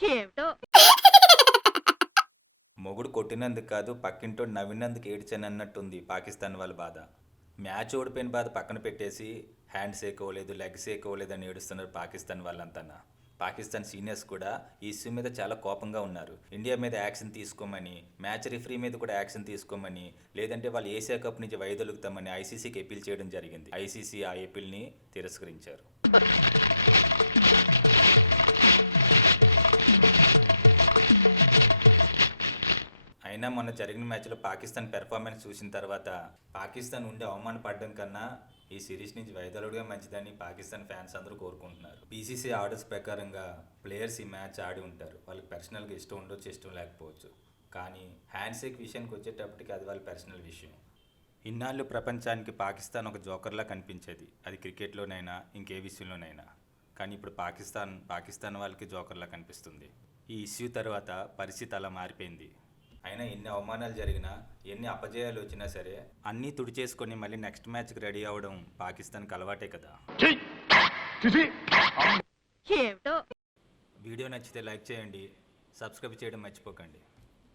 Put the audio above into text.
ఏమిటో మొగుడు కొట్టినందుకు కాదు పక్కింటోడు నవ్వినందుకు ఏడ్చానన్నట్టుంది పాకిస్తాన్ వాళ్ళ బాధ. మ్యాచ్ ఓడిపోయిన బాధ పక్కన పెట్టేసి హ్యాండ్ షేక్ అవ్వలేదు, లెగ్ షేక్ అవ్వలేదు అని ఏడుస్తున్నారు పాకిస్తాన్ వాళ్ళంతా. పాకిస్తాన్ సీనియర్స్ కూడా ఈ ఇష్యూ మీద చాలా కోపంగా ఉన్నారు. ఇండియా మీద యాక్షన్ తీసుకోమని, మ్యాచ్ రిఫరీ మీద కూడా యాక్షన్ తీసుకోమని, లేదంటే వాళ్ళు ఏషియా కప్ నుంచి వైదొలుగుతామని ఐసీసీకి అప్పీల్ చేయడం జరిగింది. ఐసీసీ ఆ అప్పీల్ని తిరస్కరించారు. అయినా మొన్న జరిగిన మ్యాచ్లో పాకిస్తాన్ పెర్ఫార్మెన్స్ చూసిన తర్వాత పాకిస్తాన్ ఉండి అవమానపడడం కన్నా ఈ సిరీస్ నుంచి వైదొలగడమే మంచిదని పాకిస్తాన్ ఫ్యాన్స్ అందరూ కోరుకుంటున్నారు. బీసీసీ ఆర్డర్స్ ప్రకారంగా ప్లేయర్స్ ఈ మ్యాచ్ ఆడి ఉంటారు. వాళ్ళకి పర్సనల్గా ఇష్టం ఉండొచ్చు, ఇష్టం లేకపోవచ్చు. కానీ హ్యాండ్ షేక్ విషయానికి వచ్చేటప్పటికి అది వాళ్ళ పర్సనల్ విషయం. ఇన్నాళ్ళు ప్రపంచానికి పాకిస్తాన్ ఒక జోకర్లా కనిపించేది, అది క్రికెట్లోనైనా ఇంకే విషయంలోనైనా. కానీ ఇప్పుడు పాకిస్తాన్ వాళ్ళకి జోకర్లా కనిపిస్తుంది. ఈ ఇష్యూ తర్వాత పరిస్థితి అలా మారిపోయింది. అయినా ఎన్ని అవమానాలు జరిగినా, ఎన్ని అపజయాలు వచ్చినా సరే అన్నీ తుడిచేసుకొని మళ్ళీ నెక్స్ట్ మ్యాచ్కి రెడీ అవ్వడం పాకిస్తాన్కి అలవాటే కదా. ఏమిటో వీడియో నచ్చితే లైక్ చేయండి, సబ్స్క్రైబ్ చేయడం మర్చిపోకండి.